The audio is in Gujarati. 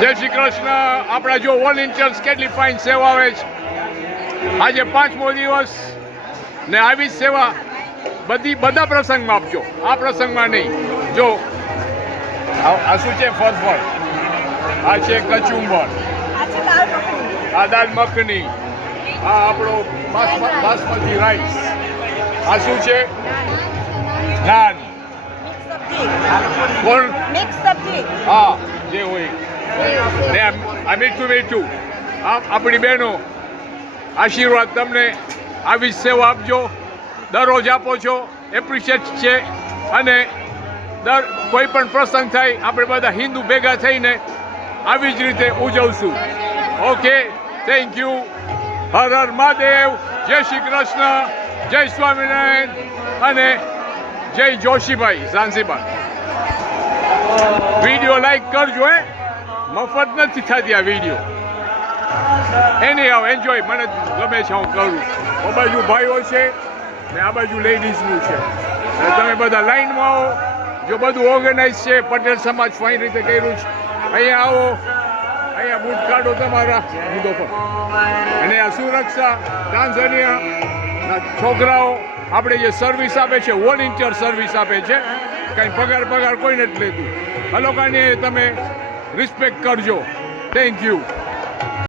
જય શ્રી કૃષ્ણ. આપણા જો વોલેન્ટિયર્સ કેટલી ફાઇન સેવા આવે છે. આજે 5મો દિવસ ને આવી જ સેવા બધા પ્રસંગમાં આપજો. આ પ્રસંગમાં નહીં. જો આ શું છે? ફરફર, આ છે કચુંબર, આ દાલ મખની, આ આપણો બાસમતી રાઈસ, આ શું છે? નાન, કોણ? હા, જે હોય ને આ મીઠું. આપણી બહેનો આશીર્વાદ તમને આવી જ સેવા આપજો. દરરોજ આપો છો, એપ્રિશિએટ છે. અને કોઈ પણ પ્રસંગ થાય આપણે બધા હિન્દુ ભેગા થઈને આવી જ રીતે ઉજવશું. Okay, thank you. Har Har Mahadev. જય શ્રી કૃષ્ણ, જય સ્વામિનારાયણ અને જય જોશીભાઈ ઝાંઝીબાર. વિડીયો લાઈક કરજો. મફત નથી થતી આ વિડીયો. એની આવ એન્જોય, મને ગમે છે, હું કરું. આ બાજુ ભાઈઓ છે ને આ બાજુ લેડીઝનું છે. તમે બધા લાઈનમાં આવો. જો બધું ઓર્ગેનાઇઝ છે, પટેલ સમાજ ફાઇન રીતે કર્યું છે. અહીંયા આવો, અહીંયા બૂટ કાઢો તમારા મુદ્દો પર. અને આ સુરક્ષા ટાન્ઝાનિયાના છોકરાઓ આપણે જે સર્વિસ આપે છે, વોલેન્ટિયર સર્વિસ આપે છે, કાંઈ પગાર કોઈ નથી લેતું. આ લોકોને તમે રિસ્પેક્ટ કરજો. Thank you.